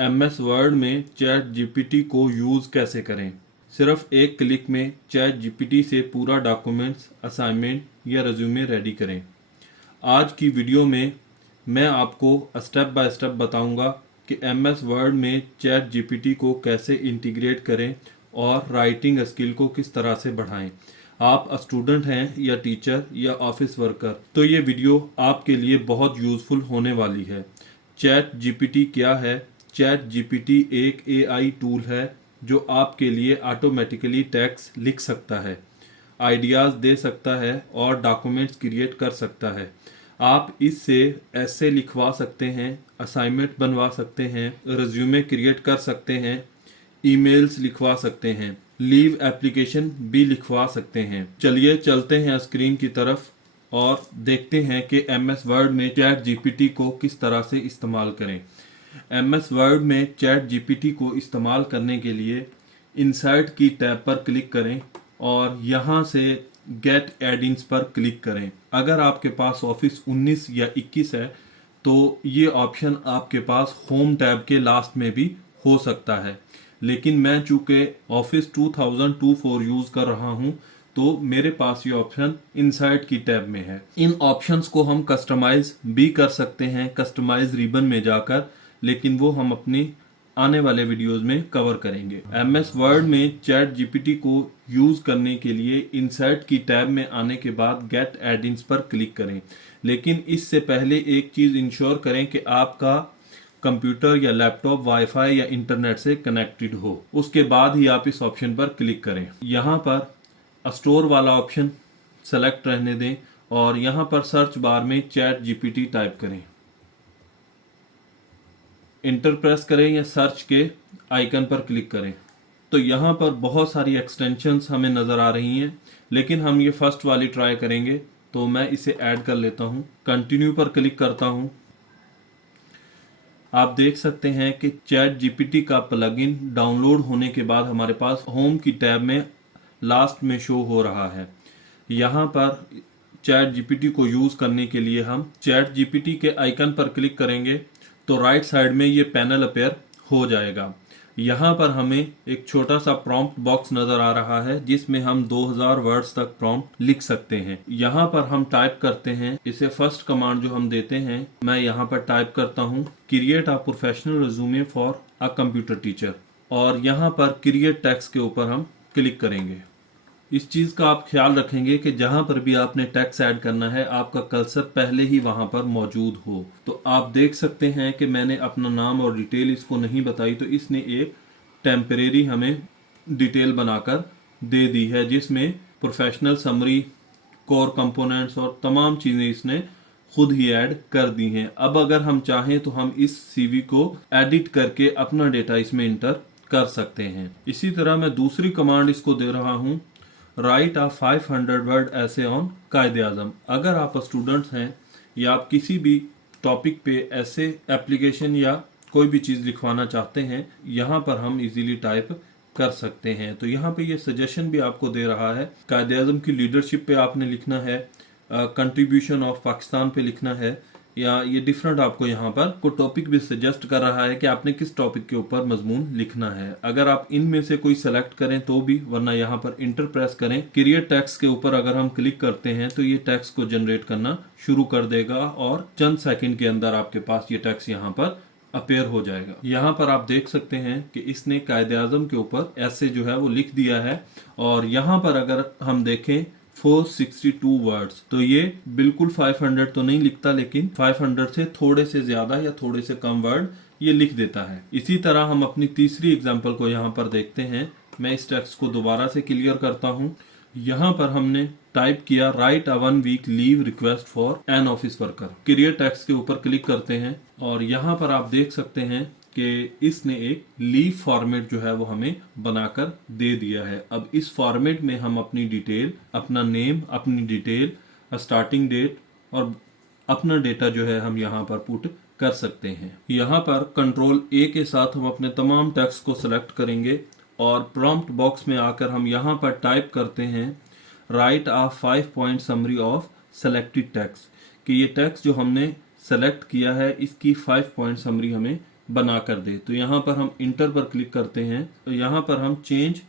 MS word में chat GPT को use कैसे करें। सिर्फ एक क्लिक में चैट जीपीटी से पूरा डॉक्यूमेंट्स, असाइनमेंट या रिज्यूमे रेडी करें। आज की वीडियो में मैं आपको स्टेप बाय स्टेप बताऊंगा कि MS वर्ड में चैट जीपीटी को कैसे इंटीग्रेट करें और राइटिंग स्किल को किस तरह से बढ़ाएं। आप स्टूडेंट हैं या टीचर या ऑफिस वर्कर, तो ये वीडियो आपके लिए बहुत यूज़फुल होने वाली है। चैट जीपीटी क्या है? चैट जीपीटी एक AI टूल है जो आपके लिए ऑटोमेटिकली टेक्स्ट लिख सकता है, आइडियाज़ दे सकता है और डॉक्यूमेंट्स क्रिएट कर सकता है। आप इससे ऐसे लिखवा सकते हैं, असाइनमेंट बनवा सकते हैं, रिज्यूमे क्रिएट कर सकते हैं, ईमेल्स लिखवा सकते हैं, लीव एप्लीकेशन भी लिखवा सकते हैं। चलिए चलते हैं स्क्रीन की तरफ और देखते हैं कि MS वर्ड में चैट जीपीटी को किस तरह से इस्तेमाल करें। MS वर्ड में चैट जीपीटी को इस्तेमाल करने के लिए इंसर्ट की टैब पर क्लिक करें और यहाँ से गेट एडिंग्स पर क्लिक करें। अगर आपके पास ऑफिस 19 या 21 है तो ये ऑप्शन आपके पास होम टैब के लास्ट में भी हो सकता है, लेकिन मैं चूँकि ऑफिस 2024 यूज़ कर रहा हूँ तो मेरे पास ये ऑप्शन इंसर्ट की टैब में है। इन ऑप्शंस को हम कस्टमाइज भी कर सकते हैं कस्टमाइज रिबन में जाकर, लेकिन वो हम अपनी आने वाले वीडियोस में कवर करेंगे। MS वर्ड में चैट जीपीटी को यूज़ करने के लिए इंसर्ट की टैब में आने के बाद गेट एडिंग्स पर क्लिक करें, लेकिन इससे पहले एक चीज़ इंश्योर करें कि आपका कंप्यूटर या लैपटॉप वाईफाई या इंटरनेट से कनेक्टेड हो। उसके बाद ही आप इस ऑप्शन पर क्लिक करें। यहाँ पर स्टोर वाला ऑप्शन सेलेक्ट रहने दें और यहाँ पर सर्च बार में चैट जीपीटी टाइप करें, इंटर प्रेस करें या सर्च के आइकन पर क्लिक करें। तो यहाँ पर बहुत सारी एक्सटेंशंस हमें नज़र आ रही हैं, लेकिन हम ये फर्स्ट वाली ट्राई करेंगे, तो मैं इसे ऐड कर लेता हूँ। कंटिन्यू पर क्लिक करता हूँ। आप देख सकते हैं कि चैट जीपीटी का प्लगइन डाउनलोड होने के बाद हमारे पास होम की टैब में लास्ट में शो हो रहा है। यहाँ पर चैट जीपीटी को यूज़ करने के लिए हम चैट जीपीटी के आइकन पर क्लिक करेंगे तो राइट साइड में ये पैनल अपेयर हो जाएगा। यहाँ पर हमें एक छोटा सा प्रॉम्प्ट बॉक्स नज़र आ रहा है जिसमें हम 2000 वर्ड्स तक प्रॉम्प्ट लिख सकते हैं। यहाँ पर हम टाइप करते हैं, इसे फर्स्ट कमांड जो हम देते हैं, मैं यहाँ पर टाइप करता हूँ create a professional resume for a computer teacher, और यहाँ पर क्रिएट टेक्स्ट के ऊपर हम क्लिक करेंगे। इस चीज़ का आप ख्याल रखेंगे कि जहाँ पर भी आपने टेक्स्ट ऐड करना है आपका कर्सर पहले ही वहाँ पर मौजूद हो। तो आप देख सकते हैं कि मैंने अपना नाम और डिटेल इसको नहीं बताई, तो इसने एक टेम्परेरी हमें डिटेल बनाकर दे दी है जिसमें प्रोफेशनल समरी, कोर कंपोनेंट्स और तमाम चीज़ें इसने खुद ही ऐड कर दी हैं। अब अगर हम चाहें तो हम इस CV को एडिट करके अपना डेटा इसमें इंटर कर सकते हैं। इसी तरह मैं दूसरी कमांड इसको दे रहा हूँ, राइट आ 500 वर्ड ऐसे ऑन कायदे आज़म। अगर आप स्टूडेंट्स हैं या आप किसी भी टॉपिक पे ऐसे एप्लीकेशन या कोई भी चीज़ लिखवाना चाहते हैं, यहाँ पर हम इजीली टाइप कर सकते हैं। तो यहाँ पे ये सजेशन भी आपको दे रहा है, कायदे आज़म की लीडरशिप पे आपने लिखना है, कंट्रीब्यूशन ऑफ पाकिस्तान पे लिखना है, या ये डिफरेंट आपको यहाँ पर कोई टॉपिक भी सजेस्ट कर रहा है कि आपने किस टॉपिक के ऊपर मजमून लिखना है। अगर आप इनमें से कोई सेलेक्ट करें तो भी, वरना यहाँ पर इंटर प्रेस करें, क्रिएट टेक्स्ट के ऊपर अगर हम क्लिक करते हैं तो ये टेक्स्ट को जनरेट करना शुरू कर देगा और चंद सेकंड के अंदर आपके पास ये टेक्स्ट यहाँ पर अपेयर हो जाएगा। यहाँ पर आप देख सकते हैं कि इसने कायदे आज़म के ऊपर ऐसे जो है वो लिख दिया है, और यहाँ पर अगर हम देखें 462 वर्ड्स, तो ये बिल्कुल 500 तो नहीं लिखता, लेकिन 500 से थोड़े से ज्यादा या थोड़े से कम वर्ड ये लिख देता है। इसी तरह हम अपनी तीसरी एग्जांपल को यहाँ पर देखते हैं। मैं इस टेक्स्ट को दोबारा से क्लियर करता हूँ। यहाँ पर हमने टाइप किया write a 1 week leave request for an office worker. Create text के ऊपर क्लिक करते हैं और यहाँ पर आप देख सकते हैं कि इसने एक लीव फॉर्मेट जो है वो हमें बनाकर दे दिया है। अब इस फॉर्मेट में हम अपनी डिटेल, अपना नेम, अपनी डिटेल, स्टार्टिंग डेट और अपना डेटा जो है हम यहाँ पर पुट कर सकते हैं। यहाँ पर कंट्रोल A के साथ हम अपने तमाम टेक्स्ट को सिलेक्ट करेंगे और प्रॉम्प्ट बॉक्स में आकर हम यहाँ पर टाइप करते हैं right a 5 point summary of selected text, कि ये टेक्स्ट जो हमने सेलेक्ट किया है इसकी 5 पॉइंट समरी हमें बना कर दे। तो यहाँ पर हम इंटर पर क्लिक करते हैं, तो यहाँ पर हम चेंज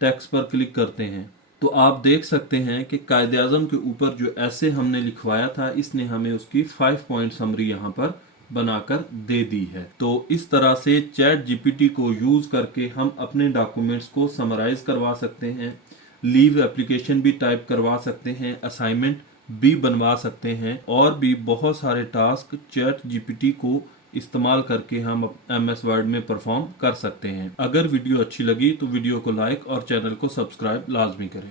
टेक्स्ट पर क्लिक करते हैं। तो आप देख सकते हैं कि कायदे आज़म के ऊपर जो ऐसे हमने लिखवाया था, इसने हमें उसकी 5 पॉइंट समरी यहाँ पर बनाकर दे दी है। तो इस तरह से चैट जीपीटी को यूज करके हम अपने डॉक्यूमेंट्स को समराइज करवा सकते हैं, लीव एप्लीकेशन भी टाइप करवा सकते हैं, असाइनमेंट भी बनवा सकते हैं, और भी बहुत सारे टास्क चैट जीपीटी को इस्तेमाल करके हम MS वर्ड में परफॉर्म कर सकते हैं। अगर वीडियो अच्छी लगी तो वीडियो को लाइक और चैनल को सब्सक्राइब लाजमी करें।